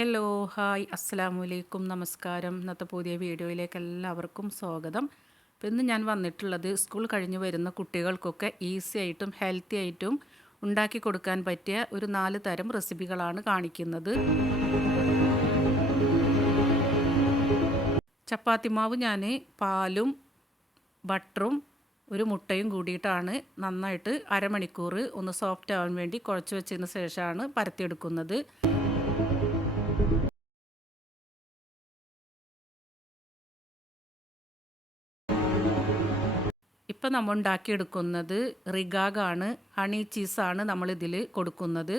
Hello, hi, അസ്സലാമലൈക്കും, നമസ്കാരം. ഇന്നത്തെ പുതിയ വീഡിയോയിലേക്ക് എല്ലാവർക്കും സ്വാഗതം. അപ്പോൾ ഇന്ന് ഞാൻ വന്നിട്ടുള്ളത് സ്കൂൾ കഴിഞ്ഞ് വരുന്ന കുട്ടികൾക്കൊക്കെ ഈസി ആയിട്ടും ഹെൽത്തി ആയിട്ടും ഉണ്ടാക്കി കൊടുക്കാൻ പറ്റിയ ഒരു 4 തരം റെസിപ്പികളാണ് കാണിക്കുന്നത്. ചപ്പാത്തി മാവ് ഞാൻ പാലും ബട്ടറും ഒരു മുട്ടയും കൂടിയിട്ടാണ് നന്നായിട്ട് അരമണിക്കൂർ ഒന്ന് സോഫ്റ്റ് ആവാൻ വേണ്ടി കുഴച്ച് വെച്ചതിന് ശേഷമാണ് പരത്തിയെടുക്കുന്നത്. ഇപ്പം നമ്മൾ ഉണ്ടാക്കിയെടുക്കുന്നത് റിഗാഗാണ്, ഹണി ചീസാണ് നമ്മളിതിൽ കൊടുക്കുന്നത്.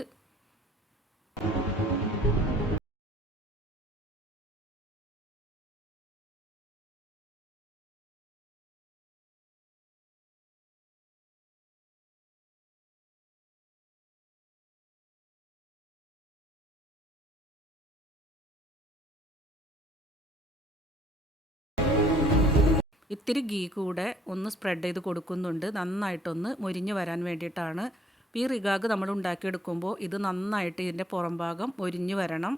ഇത്തിരി ഗീ കൂടെ ഒന്ന് സ്പ്രെഡ് ചെയ്ത് കൊടുക്കുന്നുണ്ട്, നന്നായിട്ടൊന്ന് മൊരിഞ്ഞ് വരാൻ വേണ്ടിയിട്ടാണ്. ഈ റിഗാഗ് നമ്മൾ ഉണ്ടാക്കിയെടുക്കുമ്പോൾ ഇത് നന്നായിട്ട് ഇതിൻ്റെ പുറം ഭാഗം മൊരിഞ്ഞ് വരണം.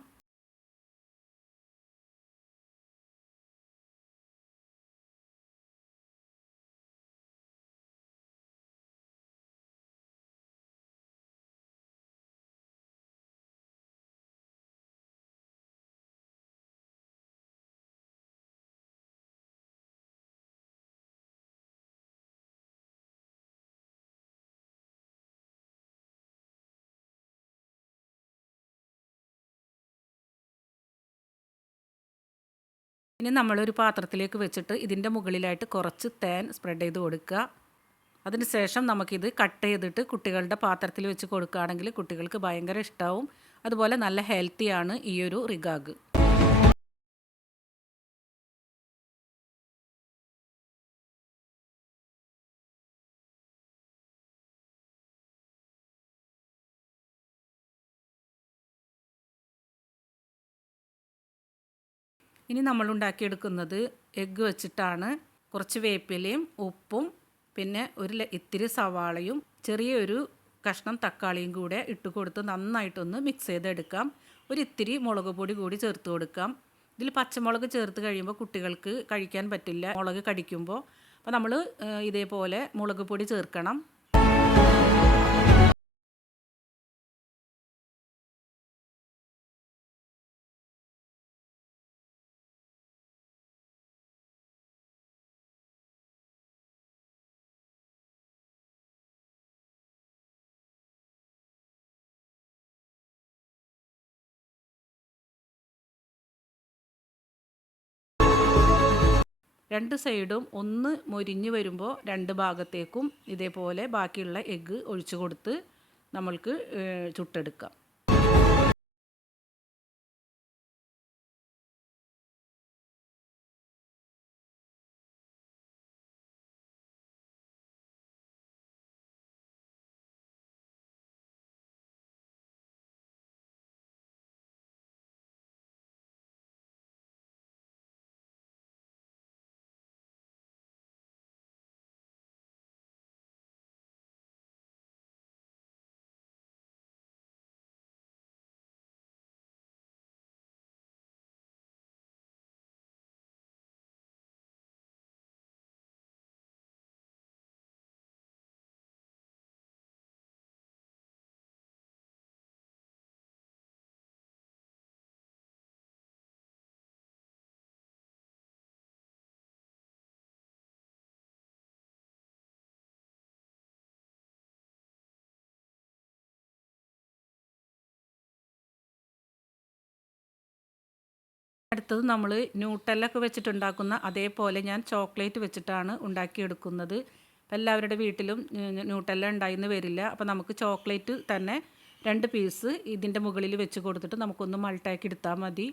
ഇനി നമ്മളൊരു പാത്രത്തിലേക്ക് വെച്ചിട്ട് ഇതിൻ്റെ മുകളിലായിട്ട് കുറച്ച് തേൻ സ്പ്രെഡ് ചെയ്ത് കൊടുക്കുക. അതിനുശേഷം നമുക്കിത് കട്ട് ചെയ്തിട്ട് കുട്ടികളുടെ പാത്രത്തിൽ വെച്ച് കൊടുക്കുകയാണെങ്കിൽ കുട്ടികൾക്ക് ഭയങ്കര ഇഷ്ടമാവും. അതുപോലെ നല്ല ഹെൽത്തിയാണ് ഈ ഒരു റിഗാഗ്. ഇനി നമ്മൾ ഉണ്ടാക്കിയെടുക്കുന്നത് എഗ്ഗ് വെച്ചിട്ടാണ്. കുറച്ച് വേപ്പിലയും ഉപ്പും പിന്നെ ഇത്തിരി സവാളയും ചെറിയൊരു കഷ്ണം തക്കാളിയും കൂടെ ഇട്ട് കൊടുത്ത് നന്നായിട്ടൊന്ന് മിക്സ് ചെയ്തെടുക്കാം. ഇത്തിരി മുളക് പൊടി കൂടി ചേർത്ത് കൊടുക്കാം. ഇതിൽ പച്ചമുളക് ചേർത്ത് കഴിയുമ്പോൾ കുട്ടികൾക്ക് കഴിക്കാൻ പറ്റില്ല മുളക് കടിക്കുമ്പോൾ. അപ്പോൾ നമ്മൾ ഇതേപോലെ മുളക് പൊടി ചേർക്കണം. രണ്ട് സൈഡും ഒന്ന് മൊരിഞ്ഞ് വരുമ്പോൾ രണ്ട് ഭാഗത്തേക്കും ഇതേപോലെ ബാക്കിയുള്ള എഗ്ഗ് ഒഴിച്ചു കൊടുത്ത് നമ്മൾക്ക് ചുട്ടെടുക്കാം. അടുത്തത് നമ്മൾ ന്യൂട്ടെല്ലൊക്കെ വെച്ചിട്ടുണ്ടാക്കുന്ന അതേപോലെ ഞാൻ ചോക്ലേറ്റ് വെച്ചിട്ടാണ് ഉണ്ടാക്കിയെടുക്കുന്നത്. അപ്പോൾ എല്ലാവരുടെ വീട്ടിലും ന്യൂട്ടെല്ല ഉണ്ടായിന്ന് വരില്ല. അപ്പോൾ നമുക്ക് ചോക്ലേറ്റ് തന്നെ 2 പീസ് ഇതിൻ്റെ മുകളിൽ വെച്ച് കൊടുത്തിട്ട് നമുക്കൊന്ന് മൾട്ടാക്കി എടുത്താൽ മതി.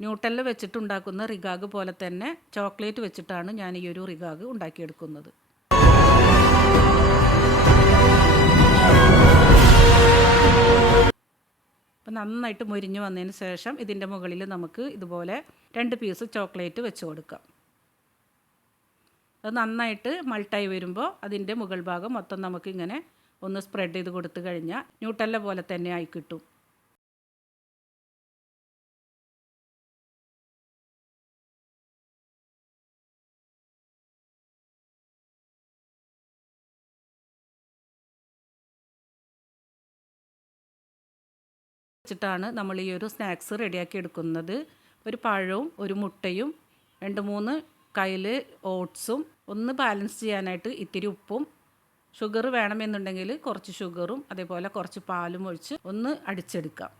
ന്യൂട്ടെല്ല വെച്ചിട്ടുണ്ടാക്കുന്ന റിഗാഗ് പോലെ തന്നെ ചോക്ലേറ്റ് വെച്ചിട്ടാണ് ഞാൻ ഈ ഒരു റിഗാഗ് ഉണ്ടാക്കിയെടുക്കുന്നത്. നന്നായിട്ട് മൊരിഞ്ഞ് വന്നതിന് ശേഷം ഇതിൻ്റെ മുകളിൽ നമുക്ക് ഇതുപോലെ 2 പീസ് ചോക്ലേറ്റ് വെച്ച് കൊടുക്കാം. അത് നന്നായിട്ട് മൾട്ടായി വരുമ്പോൾ അതിൻ്റെ മുകൾ ഭാഗം മൊത്തം നമുക്കിങ്ങനെ ഒന്ന് സ്പ്രെഡ് ചെയ്ത് കൊടുത്തു കഴിഞ്ഞാൽ ന്യൂട്ടല്ല പോലെ തന്നെ ആയി കിട്ടും. വെച്ചിട്ടാണ് നമ്മൾ ഈ ഒരു സ്നാക്സ് റെഡിയാക്കി എടുക്കുന്നത്. ഒരു പഴവും ഒരു മുട്ടയും 2-3 കയ്യിൽ ഓട്സും, ഒന്ന് ബാലൻസ് ചെയ്യാനായിട്ട് ഇത്തിരി ഉപ്പും, ഷുഗർ വേണമെന്നുണ്ടെങ്കിൽ കുറച്ച് ഷുഗറും അതേപോലെ കുറച്ച് പാലും ഒഴിച്ച് ഒന്ന് അടിച്ചെടുക്കാം.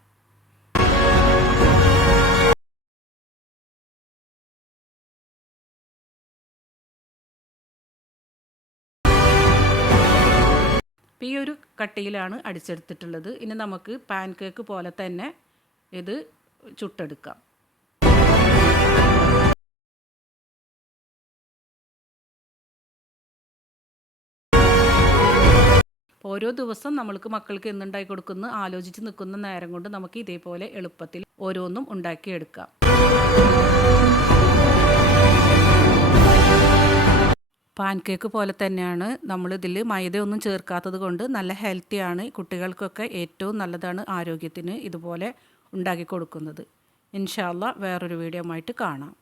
ഈ ഒരു കട്ടിയിലാണ് അടിച്ചെടുത്തിട്ടുള്ളത്. ഇനി നമുക്ക് പാൻ കേക്ക് പോലെ തന്നെ ഇത് ചുട്ടെടുക്കാം. ഓരോ ദിവസം നമ്മൾക്ക് മക്കൾക്ക് എന്തുണ്ടാക്കി കൊടുക്കുന്നു ആലോചിച്ച് നിൽക്കുന്ന നേരം കൊണ്ട് നമുക്ക് ഇതേപോലെ എളുപ്പത്തിൽ ഓരോന്നും ഉണ്ടാക്കിയെടുക്കാം. പാൻ കേക്ക് പോലെ തന്നെയാണ്. നമ്മളിതിൽ മൈദയൊന്നും ചേർക്കാത്തത് കൊണ്ട് നല്ല ഹെൽത്തിയാണ്. കുട്ടികൾക്കൊക്കെ ഏറ്റവും നല്ലതാണ് ആരോഗ്യത്തിന് ഇതുപോലെ ഉണ്ടാക്കി കൊടുക്കുന്നത്. ഇൻഷാ അല്ലാഹ് വേറൊരു വീഡിയോ ആയിട്ട് കാണാം.